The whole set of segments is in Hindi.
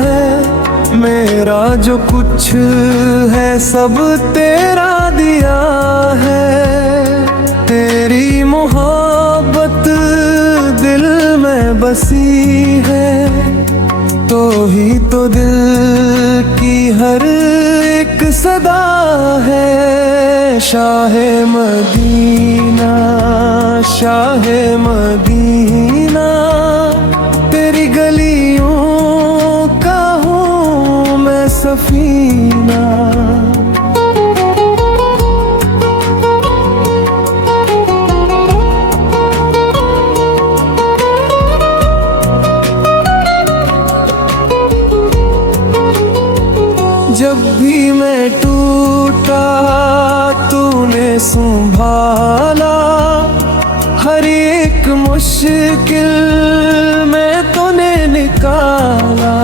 है, मेरा जो कुछ है सब तेरा दिया है। तेरी मोहब्बत दिल में बसी है, तो ही तो दिल की हर एक सदा है। शाहे मदीना, शाहे मदीना, तेरी गलियों का हूँ मैं सफीना। जब भी मैं टूटा तूने संभाला, हर एक मुश्किल में तूने निकाला।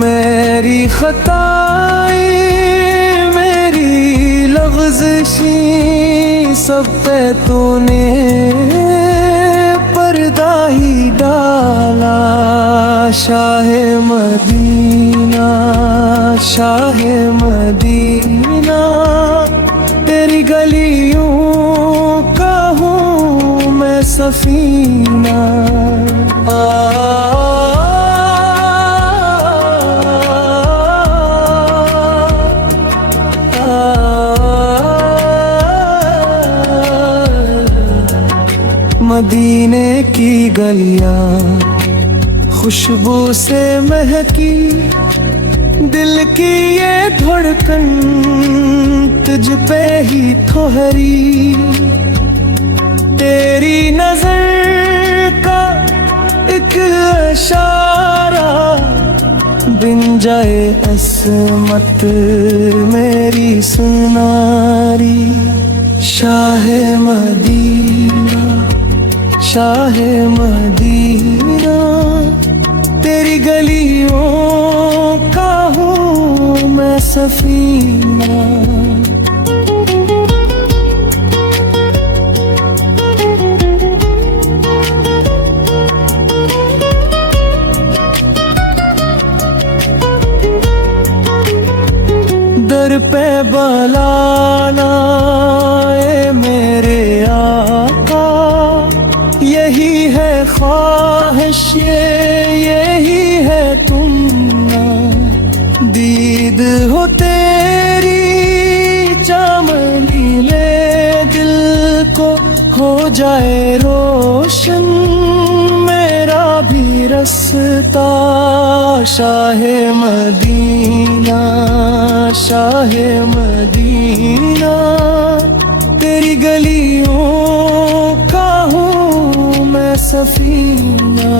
मेरी खताई मेरी लग़ज़शी सब पे तूने पर्दा ही डाला। शाहे मदीना, शाहे मदीना, तेरी गलियों का हूँ मैं सफीना। मदीने की गलियां खुशबू से महकी, दिल की ये धड़कन तुझ पे ही ठहरी। तेरी नजर का एक इशारा बिन जाए असमत मेरी सुनारी। शाहे मदीना, शाहे मदीना, तेरी गलियों का हूँ मैं सफीना। दर पे बुलाना ए मेरे आका, यही है ख्वाहिश यही है तुमना। दीद हो तेरी चामली में दिल को हो जाए रोशन मेरा भी रास्ता। शाहे मदीना, शाहे मदीना, तेरी गलियों का हूँ मैं सफीना।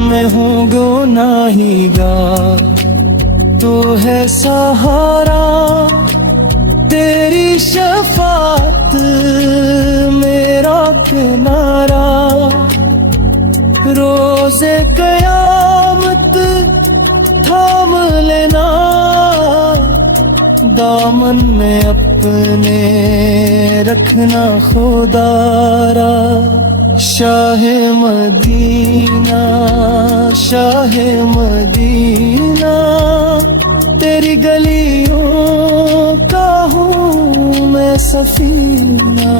मैं हूँ गुनाहिगार, तू है सहारा, तेरी शफात मेरा किनारा। रोज़े क़यामत थाम लेना, दामन में अपने रखना खुदारा। शाहे मदीना, शाहे मदीना, तेरी गलियों का हूँ मैं सफीना।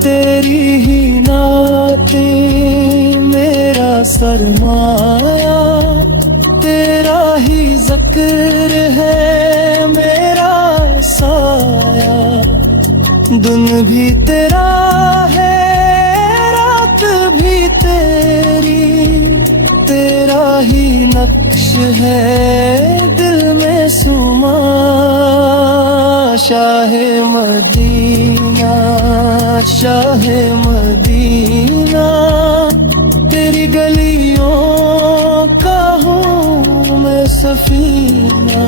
तेरी ही नाते मेरा सरमाया, तेरा ही ज़िक्र है मेरा साया। दिन भी तेरा है रात भी तेरी, तेरा ही नक्श है दिल में सुमा। शाहे मदीना, शाहे मदीना, तेरी गलियों का हूँ मैं सफीना।